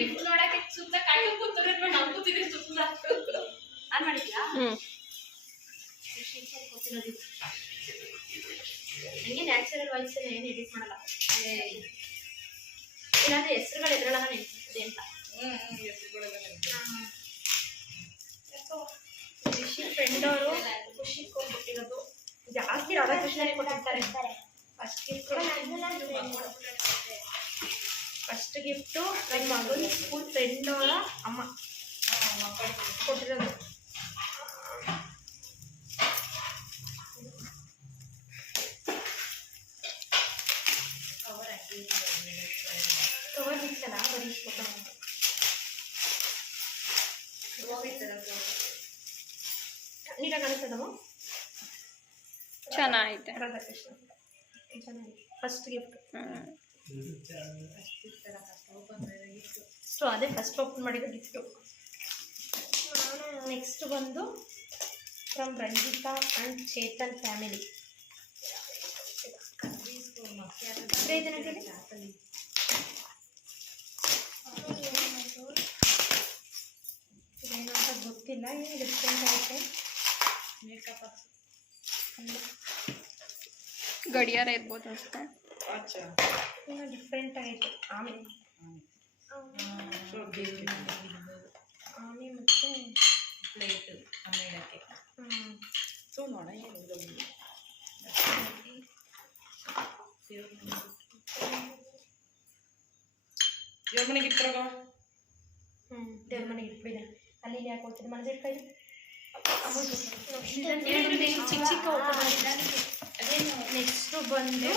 Gift ನೋಡಕ್ಕೆ ಸುತ್ತ ಕಾಯ್ಕೊಂಡು ಕೂತ್ರೆ ನಾವು ಕೂತಿದ್ರೆ ಸುತ್ತ. ಆನ್ ಮಾಡಿದ್ಯಾ? ಹಂಗೆ ನ್ಯಾಚುರಲ್ ವಾಯ್ಸ್ ಏನು ಎಡಿಟ್ ಮಾಡಲ್ಲ. ಏನಾದ್ರೆ ಹೆಸರುಗಳು ಎದ್ರಲ್ಲ ನೆನ್ಪಿದೆ. ಅಂತ ಫ್ರೆಂಡ್ ಅವರು ಖುಷಿ ಕೊಟ್ಬಿಟ್ಟಿರೋದು. ಜಾಸ್ತಿ ರಾಧಾಕೃಷ್ಣನೇ ಕೊಟ್ಟಿರ್ತಾರೆ. ಫಸ್ಟ್ ಕೂಡ ಗಿಫ್ಟು ನನ್ನ ಮಗನ ಸ್ಕೂಲ್ ಫ್ರೆಂಡ್ ಅವರ ಅಮ್ಮ. ಕೊಟ್ಟಿರೋದು. ಕವರ್ ಇತ್ತಲ್ಲ ಬರೀ ನೀಟಾಗಿ ಕಾಣಿಸ್ತದಮ್ಮ ಚೆನ್ನಾಗೈತೆ ರಾಧಾಕೃಷ್ಣ ಚೆನ್ನಾಗಿದೆ. First gift. ಸೊ ಅದೇ ಫಸ್ಟ್ ಓಪನ್ ಮಾಡಿದ ಗಿಫ್ಟು ನೆಕ್ಸ್ಟ್ ಬಂದು from Ranjitha and Chethan family ಏನು ಅಂತ ಗೊತ್ತಿಲ್ಲ ಏನು ಡಿಫ್ರೆಂಟ್ ಐತೆ ಮೇಕಪ್ ಗಡಿಯಾರ ಇರ್ಬೋದು ಅಷ್ಟೇ. ಏನೋ ಡಿಫ್ರೆಂಟ್ ಆಗೈತೆ ಆಮೇಲೆ ಆಮೆ ಮತ್ತು ಪ್ಲೇಟ್ ಅಮ್ಮೇಳಕ್ಕೆ ಹ್ಮ್. ಸೊ ನೋಡ ಏನು ದೇವ್ರ ಮನೆಗೆ ಇಟ್ಕೊಳಗ ಹ್ಮ್ ದೇವ್ರ ಮನೆಗೆ ಇಟ್ಬಿಡಿ ಅಲ್ಲಿ ಇಲ್ಲಿ ಯಾಕೆ ಹೋಗ್ತದೆ ಮನಸ್ಸು ಇಟ್ಕೊ ಇದು ಚಿಕ್ಕ ಚಿಕ್ಕ ನೆಕ್ಸ್ಟ್ ಬಂದು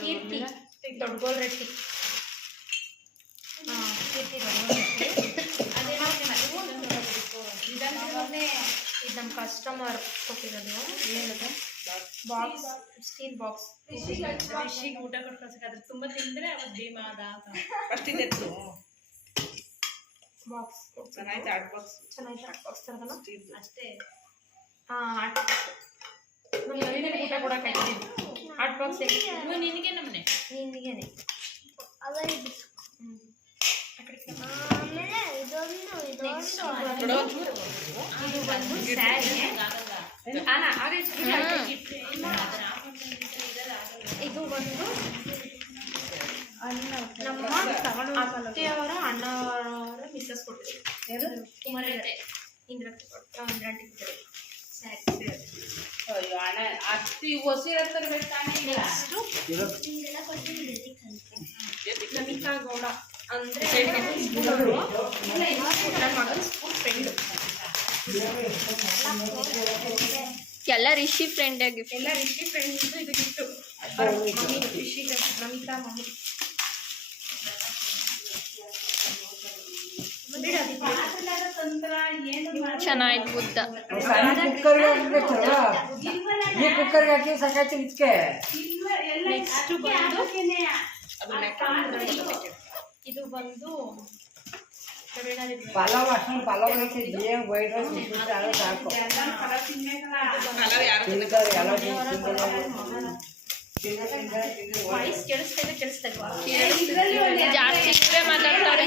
ಕೀರ್ತಿ. ದೊಡ್ಡಗೋಲ್ ರೊಟ್ಟಿ ಹಾಂ ಕೀರ್ತಿ ಅದೇ ಇದು ನಮ್ಮ ಕಸ್ಟಮರ್ ಕೊಟ್ಟಿರೋದು. ಬಾಕ್ಸ್ ಸ್ಟೀಲ್ ಬಾಕ್ಸ್ ಊಟ ಕೊಟ್ಟು ಕಳ್ಸಕ್ಕೆ ಅದ್ರ ತುಂಬ ತಿಂದರೆ ಅವತ್ತು ಭೀಮಾದ ಫಸ್ಟ್ ಇದೆತ್ತು ಬಾಕ್ಸ್ ಆರ್ಟ್ ಬಾಕ್ಸ್ ಚೆನ್ನಾಗಿ ಬಾಕ್ಸ್ ಅಷ್ಟೇ. ಹಾಂ ಊಟ ಬಾಕ್ಸ್ ಇವು ನಿನಗೆ ನಮ್ಮನೆ ನಿನಗೇನೆ. ಆಮೇಲೆ ಇದೊಂದು ಇದೊಂದು ಇದು ಬಂದು ಸ್ಯಾರಿ. ಅಲ್ಲ ಆಗೈತೆ ಇದು ಬಂದು ನಮ್ಮ ಅತ್ತೆಯವರ ಅಣ್ಣವರ ಮಿಸ್ಸಸ್ ಕೊಟ್ಟಿದ್ರು. ಕುಮಾರೇ ಇಂದ್ರಕ್ಕೆ ಕೊಟ್ಟು ಇಂದ್ರಾಂಟಿ ಕೊಟ್ಟಿದ್ರು ಸ್ಯಾರಿ ಅಯ್ಯೋ ಅಣ್ಣ ಗೌಡ ಅಂದ್ರೆ ನನ್ನ ಮಗನ ಸ್ಕೂಲ್ ಫ್ರೆಂಡು ಎಲ್ಲ ರಿಷಿ ಫ್ರೆಂಡ್ ಆಗಿ ಎಲ್ಲ ರಿಷಿ ಫ್ರೆಂಡ್ ಇದು gift mummy Rishi Namitha mummy. ಅದು ಚೆನ್ನಾಗಿತ್ತು ಬುದ್ಧ ಕುಕ್ಕರ್ಗೆ ಹಾಕಿದ್ರೆ ಚಲೋ ಈ ಕುಕ್ಕರ್ಗೆ ಹಾಕಿ ಸಾಕಾಯ್ತು ಇದಕ್ಕೆ ನೆಕ್ಸ್ಟ್ ಬಂದು ಅದು ಮೆಕ್ಕ ಇದು ಬಂದು ತಮಿಳ್ನಾಡು ಪಲಾವ್ ಅಷ್ಟೊಂದು ಪಲಾವ್ ಐತಿ ಏನ್ ವೈಟ್ ರೈಸ್ ಬಿಟ್ಬಿಟ್ರೆ ಸಾಕು ಪಲಾವ್ ಯಾರು ತಿಂತಾರೆ ಎಲ್ಲ ತಿಂತಾರೆ ತಿಂತಾರೆ ತಿಂತಾರೆ ವಾಯ್ಸ್ ಕೇಳಿಸ್ತಾ ಇದೆ ಕೇಳಿಸ್ತಾ ಇಲ್ವಾ ಜಾಸ್ತಿ ಇದ್ರೆ ಮಾತಾಡ್ತಾರೆ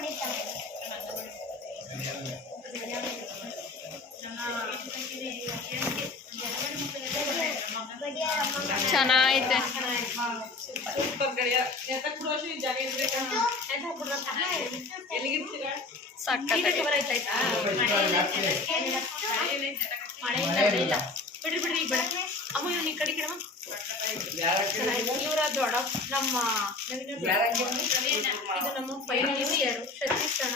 ಇಲ್ಲ ಬಿಡ್ರಿ ಬಿಡ್ರಿ ಈಗ ಬೇಡ ಅಮ್ಮ ಇವ್ನು ಈ ಕಡೆ ಇವರ ದೊಡ್ಡ ನಮ್ಮ ಇದು ನಮ್ಮ ಪೈನಲ್ಲಿ ಯಾರು ಸತೀಶ್ ಅಣ್ಣ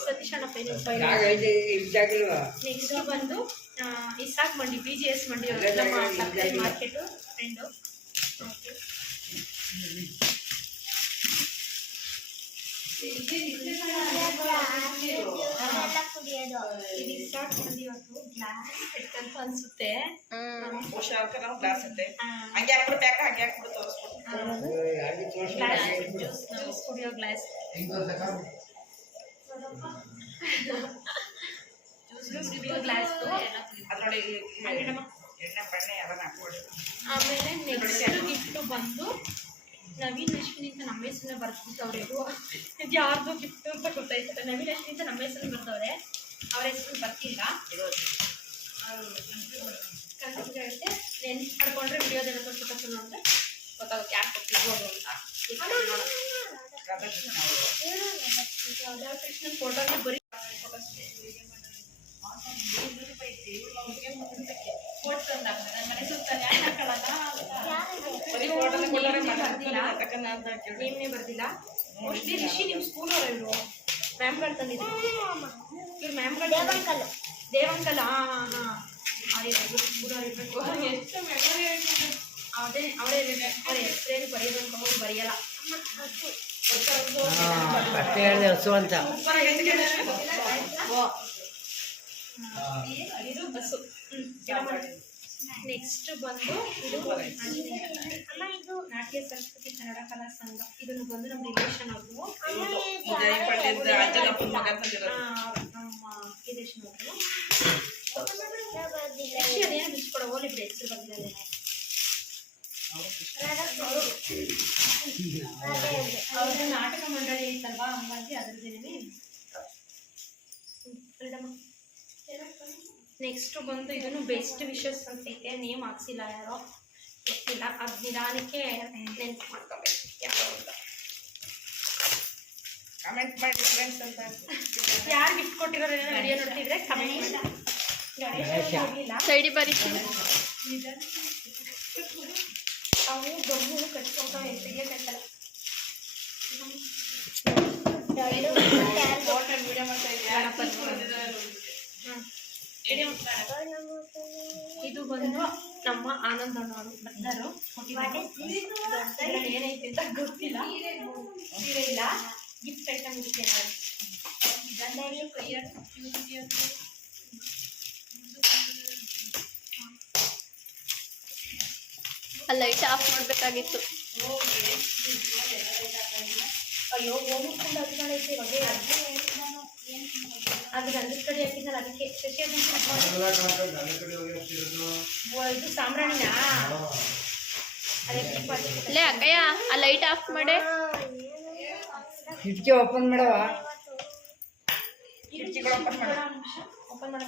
ಸತೀಶ್ ಅಣ್ಣ ನೆಕ್ಸ್ಟ್ ಬಂದು ಇಸಾಕ್ ಮಂಡಿ ಬಿ ಜಿ ಎಸ್ ಮಂಡಿ ಅವರು ನಮ್ಮ ತರಕಾರಿ ಮಾರ್ಕೆಟು ಫ್ರೆಂಡು ಇದು ಇಸಾಕ್ ಮಂಡಿ ಅವ್ರದ್ದು ಗ್ಲಾಸ್ ಅನ್ಸುತ್ತೆ. ಹಂಗೆ ಹಾಕ್ಬಿಟ್ಟು ಪ್ಯಾಕ್ ಹಾಕ್ಬಿಟ್ಟು ತೋರಿಸ್ಬಿಟ್ಟು ಜ್ಯೂಸ್ ಕುಡಿಯೋ ಗ್ಲಾಸ್ ಜ್ಯೂಸ್ ಕುಡಿಯೋ ಗ್ಲಾಸ್ ಅದರೊಳಗೆ ಆಮೇಲೆ ನೆಕ್ಸ್ಟ್ ಗಿಫ್ಟ್ ಬಂದು ನವೀನ್ ಅಶ್ವಿನಿ ಅಂತ ನಮ್ಮ ಹೆಸರನ್ನ ಬರ್ತಿದ್ದವ್ರೆ ಇದು ಯಾರ್ದು ಗಿಫ್ಟ್ ಅಂತ ಗೊತ್ತಾಯ್ತದೆ ನವೀನ್ ಅಂತ ನಮ್ಮ ಹೆಸರು ಬರ್ತವ್ರೆ ಅವ್ರ ಹೆಸರು ಬರ್ತಿಲ್ಲ. ಕನ್ಫ್ಯೂಸ್ ಆಗುತ್ತೆ ನೆನ್ಪು ಪಡ್ಕೊಂಡ್ರೆ ವಿಡಿಯೋದೆಲ್ಲ ಸ್ವಲ್ಪ ಚಲೋ ನೋಡಿದ್ರೆ ಗೊತ್ತಾಗುತ್ತೆ ಕೊಟ್ಟಿರ್ಬೋದು ಅಂತ ರಾಧಾಕೃಷ್ಣನ್ ಫೋಟೋನೇ ಬರೀ ಫೋಟೋ ತಂದಾಗ ಮನೆ ಸುತ್ತ ಯಾಕೆ ಹಾಕೊಳ್ಳಲ್ಲ ಬರೀ ಫೋಟೋನೇ ಕೊಟ್ಟರೆ ಬರ್ದಿಲ್ಲ ನೇಮ್ನೇ ಮೋಸ್ಟ್ಲಿ ರಿಷಿ ನಿಮ್ಮ ಸ್ಕೂಲ್ ಅವರು ಇವರು ಮ್ಯಾಮ್ಗಳು ತಂದಿದ್ರು ಇವ್ರು ಮ್ಯಾಮ್ಗಳು ದೇವಂಕಲ್ ದೇವಂಕಲ್ ಹಾ ಹಾ ಹಾ ಅದೇ ಸ್ಕೂಲ್ ಇರಬೇಕು ಎಷ್ಟು ಮೆಮೊರಿ ಅದೇ ಅವರೇ ಅವ್ರ ಹೆಸರೇನು ಬರೆಯೋದು ಅವ್ರು ಬರೆಯಲ್ಲ. ಹೇಳಿದೆ ಹಸು ಅಂತ. ಇದು ಬಸ್ಸು ನೆಕ್ಸ್ಟ್ ಬಂದು ಇದು ಅಮ್ಮ ಇದು ನಾಟ್ಯ ಸಂಸ್ಕೃತಿ ಕನ್ನಡ ಕಲಾ ಸಂಘ. ಇದನ್ನು ಬಂದು ನಮ್ಮ ರಿಲೇಷನ್ ಅವರು. ನಮ್ಮ ವಿದೇಶನವರು ಅದೇನು ಬಿಚ್ಕೊಡೋ ಬಿಡಿ ಹೆಸರು ಬಂದಿಲ್ಲ ಅವ್ರ ನಾಟಕ ಮಂಡಳಿ ಐತಲ್ವಾ ಹಂಗಾಗಿ ಅದ್ರದ್ದೇನೆ ನೆಕ್ಸ್ಟ್ ಬಂದು ಇದನ್ನು ಬೆಸ್ಟ್ ವಿಶಸ್ ಅಂತ ಐತೆ ನೇಮ್ ಹಾಕ್ಸಿಲ್ಲ ಯಾರೋ. ಗೊತ್ತಿಲ್ಲ. ಅದ್ ನಿಧಾನಕ್ಕೆ ನೆನ್ಪು ಮಾಡ್ಕೋಬೇಕು. ಯಾರೋ ಅಂತ ಕಮೆಂಟ್ ಮಾಡಿ ಫ್ರೆಂಡ್ಸ್ ಅಂತ ಯಾರು ಗಿಫ್ಟ್ ಕೊಟ್ಟಿರೋ ವಿಡಿಯೋ ನೋಡ್ತಿದ್ರೆ ಕಮೆಂಟ್ ಮಾಡಿ. ಗಣೇಶ ಸೈಡಿ ಬರೀತಿ ಅವು ಗಮ್ಮು ಕಟ್ಕೊಂತಾವೆ ಹ್ಮ್. ಇದು ಬಂದು ನಮ್ಮ ಆನಂದ್ ಅಣ್ಣವರು ಬಂದರು. ಏನೈತೆ ಅಂತ ಗೊತ್ತಿಲ್ಲ. ಸೀರೆ ಇಲ್ಲ. ಗಿಫ್ಟ್ ಐಟಮ್ ಇರುತ್ತೆ ಆ ಲೈಟ್ ಆಫ್ ಮಾಡ್ಬೇಕಾಗಿತ್ತು ಅದು ಗಂಧದ ಕಡೆ ಹಾಕಿದ್ನಲ್ಲ ಅದಕ್ಕೆ ಶಶಿ ಇದು ಹಚ್ಚಿದ್ದಲ್ಲ. ಲೇ ಅಕ್ಕಯ್ಯ ಆ ಲೈಟ್ ಆಫ್ ಮಾಡೆ ಕಿಟಕಿ ಓಪನ್ ಮಾಡವ ಕಿಟಕಿಗಳು ಓಪನ್ ಮಾಡಿ ಓಪನ್ ಮಾಡೋ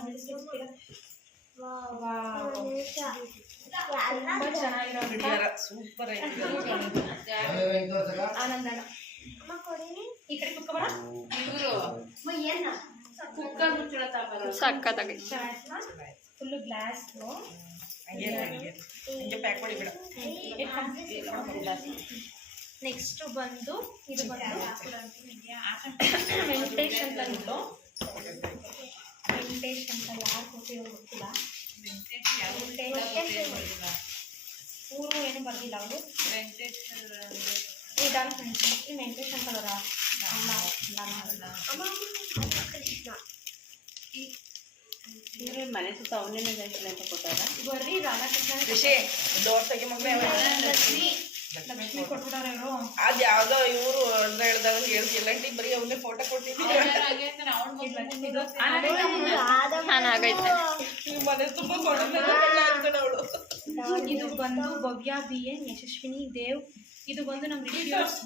ತುಂಬಾ ಚೆನ್ನಾಗಿರೋ ಬಿಡಿಯಾರ ಸೂಪರ್ ಈ ಕಡೆ ಕುತ್ಕೊಬಾರ ಸಕ್ಕತ್ತಾಗೈತೆ ಫುಲ್ಲು ಗ್ಲಾಸ್ ಹಂಗೆ ಪ್ಯಾಕ್ ಮಾಡಿ ಬಿಡ. ನೆಕ್ಸ್ಟ್ ಬಂದು ಇದು ಬಂದು ವೆಂಕಟೇಶ್ ಅಂತ ವೆಂಕಟೇಶ್ ಅಂತ ಯಾರು ಕೊಟ್ಟಿರೋ ಗೊತ್ತಿಲ್ಲ. ಊರು ಏನು ಬರಲಿಲ್ಲ ಅವರು. ವೆಂಕಟೇಶ್ ಅಂತ ಅವರ ಅಮ್ಮ ಮನೆ ಸುತ್ತ ಅವನೇನೇ ಅಂತ ಕೊಟ್ಟಾರ? ಬರ್ರಿ ರಾಧಾಕೃಷ್ಣ ಋಷಿ ದೋಸೆಗೆ ಲಕ್ಷ್ಮಿ ಇವರು ಅದ್ ಯಾವ್ದೋ ಇವರು ಹೇಳ್ದಾಗ ಹೇಳ್ತಿಲ್ಲ ಟಿ ಬರೀ ಅವನೇ ಫೋಟೋ ಕೊಟ್ಟಿದ್ದೀನಿ ಇದು ಮನೆ ತುಂಬ ಅವಳು ಬಂದು ಭವ್ಯ ಬಿ ಎನ್ ಯಶಸ್ವಿನಿ ದೇವ್. ಇದು ಬಂದು ನಮ್ಮ ರಿಲೇಟಿವ್ಸ್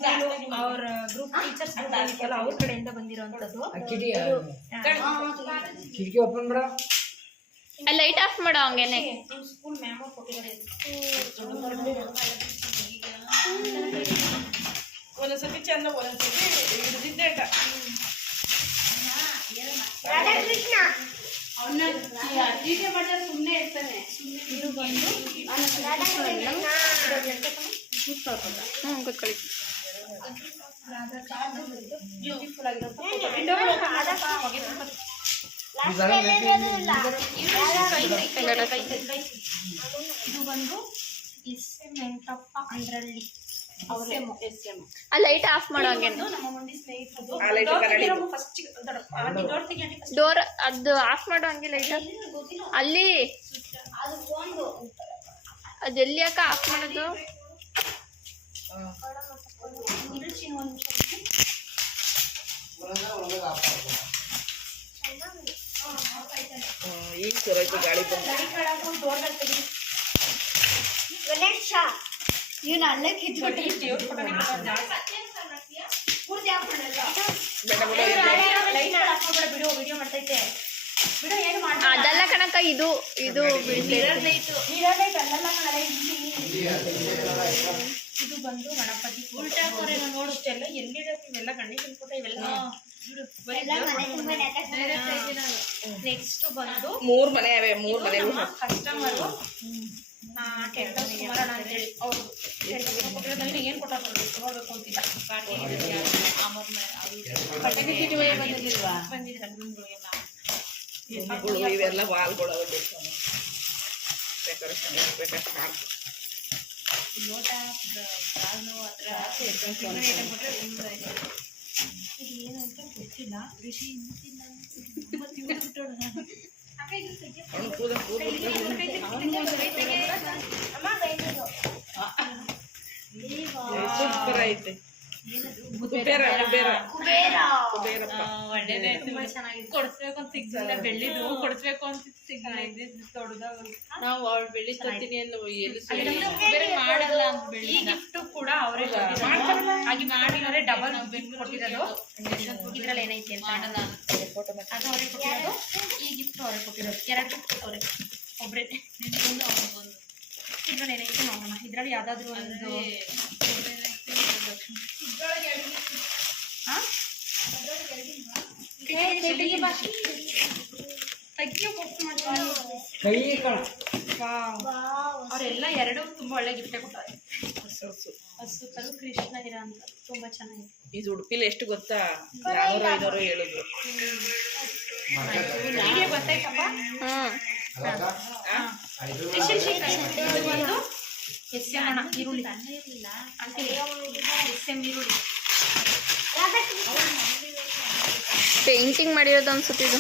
ಅವ್ರ ಗ್ರೂಪ್ ಟೀಚರ್ಸ್ ಅಲ್ಲ ಅವ್ರ ಕಡೆಯಿಂದ ಬಂದಿರೋಂಥದ್ದು. ಆ ಕಿಟಕಿ ಕಿಟಕಿ ಓಪನ್ ಮಾಡ. ಲೈಟ್ ಆಫ್ ಮಾಡೋ ಹಂಗೇನೆ. ಸ್ಕೂಲ್ ಮ್ಯಾಮ್ ಕೊಟ್ಟಿದ್ದಾರೆ. ಒಂದೊಂದ್ಸತಿ ಚಂದ ಒಂದೊಂದ್ಸತಿ ಹಿಡಿದಿದ್ದೆ ಅವನ್ನ ಟೀಕೆ ಮಾಡಿದ್ರೆ ಸುಮ್ಮನೆ ಇರ್ತಾನೆ ಇದು ಬಂದು ಹ್ಞೂ ಕೂತ್ಕೊಳ್ಳಿ ಬ್ಯೂಟಿಫುಲ್ ಆಗಿರೋ ಇದು ಬಂದು ಅಂದ್ರಲ್ಲಿ ಆ ಲೈಟ್ ಆಫ್ ಡೋರ್ ತೆಗಿ ಫಸ್ಟ್ ಡೋರ್ ಅದು ಆಫ್ ಮಾಡೋ ಹಂಗೆ ಲೈಟ್ ಅಲ್ಲಿ. ಅದು ಎಲ್ಲಿ ಯಾಕ ಆಫ್ ಮಾಡೋದು? ಈಗ ಸರೋಯ್ತು ಗಾಳಿ ಬಂದು ತೆಗಿ ಇವನು ಅಲ್ಲೇ ಕಿತ್ಬಿಟ್ಟು ಪೂರ್ತಿ ಆಫ್ ಮಾಡಲ್ಲ ಬೇಡ ಬಿಡು ಇರ್ಲಿ. ಲೈಟ್ ಆಫ್ ಮಾಡ್ಬೇಡ ಬಿಡು ವಿಡಿಯೋ ಮಾಡ್ತೈತೆ. ಬಿಡು ಏನು ಮಾಡ್ಬೇಡ. ಅದಲ್ಲ ಕಣಕ್ಕ ಇದು ಇದು ಇದು ಬಂದು ಗಣಪತಿ ಉಲ್ಟಾ ಕೋರೆ ನೋಡುತ್ತೆ ಎಲ್ಲ ಎಲ್ಲಿಡಕ್ಕೆ ಇವೆಲ್ಲ? ಗಣೇಶನ ಫೋಟೋ ಇವೆಲ್ಲ. ನೆಕ್ಸ್ಟ್ ಬಂದು ಮೂರ್ ಮನೆ ಅವೆ ಮೂರ್ ಮನೆಗೂ ಕಸ್ಟಮರ್ ಅಂತ ಅಂತೇಳಿ ಅವರು ಕೊಟ್ಟಿರೋದ್ರಲ್ಲಿ ಏನು ಕೊಟ್ಟಾರ ನೋಡ್ಬೇಕು ಅಂತಿದ್ದ ಬಂದಿದ್ರೆ ಇವೆಲ್ಲ ವಾಲ್ಗಳು ಬೇಕು ಡೆಕೋರೇಷನ್ ಲೋಟ ಏನು ಅಂತ ಗೊತ್ತಿಲ್ಲ. ಋಷಿ ಮತ್ತೆ ಕೊಡ್ಸ್ಬೇಕು ಅಂತ ಸಿಗ್ಲಿಲ್ಲ. ಬೆಳ್ಳಿದು ಕೊಡ್ಸ್ಬೇಕು ಅಂತ ಸಿಗ್ಲಿಲ್ಲ. ನಾವು ಅವಳು ಬೆಳ್ಳಿ ತರ್ತೀನಿ ಬೇರೆ ಮಾಡಲ್ಲ ಅಂತ ಈ ಬೆಳ್ಳಿ ಗಿಫ್ಟ್ ಕೂಡ ಅವರೇ ಹಾಗೆ ಮಾಡಿದ್ರೆ ಡಬಲ್ ಕೊಟ್ಟಿರೋದು. ಇದ್ರಲ್ಲಿ ಏನೈತೆ ಮಾಡಲ್ಲ ಅದು ಅವರೇ ಕೊಟ್ಟಿರೋದು. ಈ ಗಿಫ್ಟ್ ಅವರೇ ಕೊಟ್ಟಿರೋದು. ಎರಡು ಗಿಫ್ಟ್ ಅವರೇ. ಒಬ್ಬರೇ ನಿಮ್ಗೊಂದು ಅವ್ರಿಗೊಂದು ಇದ್ರಲ್ಲಿ ಏನೈತೆ ನೋಡೋಣ. ಇದ್ರಲ್ಲಿ ಯಾವ್ದಾದ್ರು ಒಂದು ಹಾ? ಅವರೆಲ್ಲ ಎರಡು ತುಂಬಾ ಒಳ್ಳೆ ಗಿಫ್ಟ್ ಕೊಟ್ಟಾರೆ ಹಸು ಕರು ಕೃಷ್ಣ ಇರ ಅಂತ ತುಂಬಾ ಚೆನ್ನಾಗಿದೆ. ಇದು ಉಡುಪಿಲಿ ಎಷ್ಟು ಗೊತ್ತಾ? ಯಾರು ಹೇಳಿದ್ರು. ವಿಡಿಯೋ ಗೊತ್ತಾಯ್ತಪ್ಪ? ಹ್ಮ್. ಇದು ಬಂದು ಎಸ್ ಎಂ ಅಣ್ಣ ಈರುಳ್ಳಿ. ಅಂತೆ ಎಸ್ ಎಂ ಈರುಳ್ಳಿ. ಪೇಂಟಿಂಗ್ ಮಾಡಿರೋದು ಅನ್ಸುತ್ತೆ ಇದು.